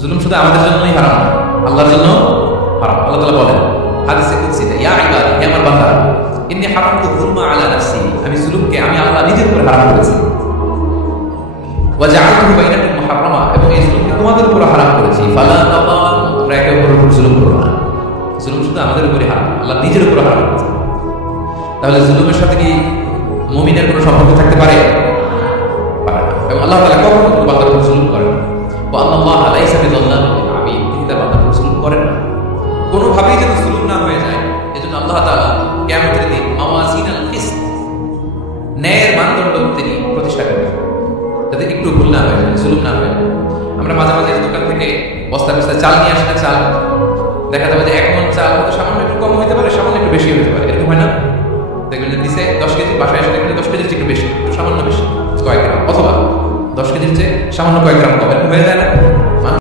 জুলুম শুধু আমাদের জন্যই হারাম না, আল্লাহর জন্য হারাম। আল্লাহ তাআলা বলেন হাদিসে কুদসিতে, ইয়া ইবাদি, হে আমার বান্দা, ইন্নী হারামতু যুলমা আলা নাফসি, আমি জুলুমকে আমি আল্লাহ নিজের উপর হারাম করেছি। ওয়া জাআলতুহু বাইনাকুম মুহাররামা, এবং এই জুলুমকে তোমাদের উপর হারাম করেছি। ফালা তাতাআলু, তোমরা একে অপরের উপর জুলুম করো না। জুলুম শুধু আমাদের উপরই হারাম, আল্লাহ নিজের উপর হারাম করেছে। তাহলে জুলুমের সাথে কি মুমিনের কোনো সম্পর্ক থাকতে পারে? পারে না। এবং আল্লাহ তাআলা কখনো কোনো বান্দার উপর জুলুম করেন না। ওয়া আল্লাহ লাইসা বিযাল্লামিন লিল আবিদ, তিনি তার বান্দার উপর জুলুম করেন না। কোনোভাবেই যেন জুলুম না হয়ে যায়, এজন্য আল্লাহ তাআলা কিয়ামতের দিন মাওয়াজিনাল কিসত, ন্যায়ের মানদণ্ড তিনি প্রতিষ্ঠা করবেন, যাতে একটু ভুল না হয়ে যায়, জুলুম না হয়ে যায়। আমরা মাঝে মাঝে দোকান থেকে বস্তা বস্তা চাল নিয়ে আসলে চাল দেখা যাবে যে 1 মণ চাল হয়তো সামান্য একটু কম হতে পারে, সামান্য একটু বেশি হতে পারে, এরকম হয় না? দেখবেন যে দিছে 10 কেজি, বাসায় এসে দেখবেন 10 কেজির চেয়ে একটু বেশি, একটু সামান্য বেশি কয়েক গ্রাম, অথবা 10 কেজির চেয়ে সামান্য কয়েক গ্রাম কম, এরকম হয়ে যায় না?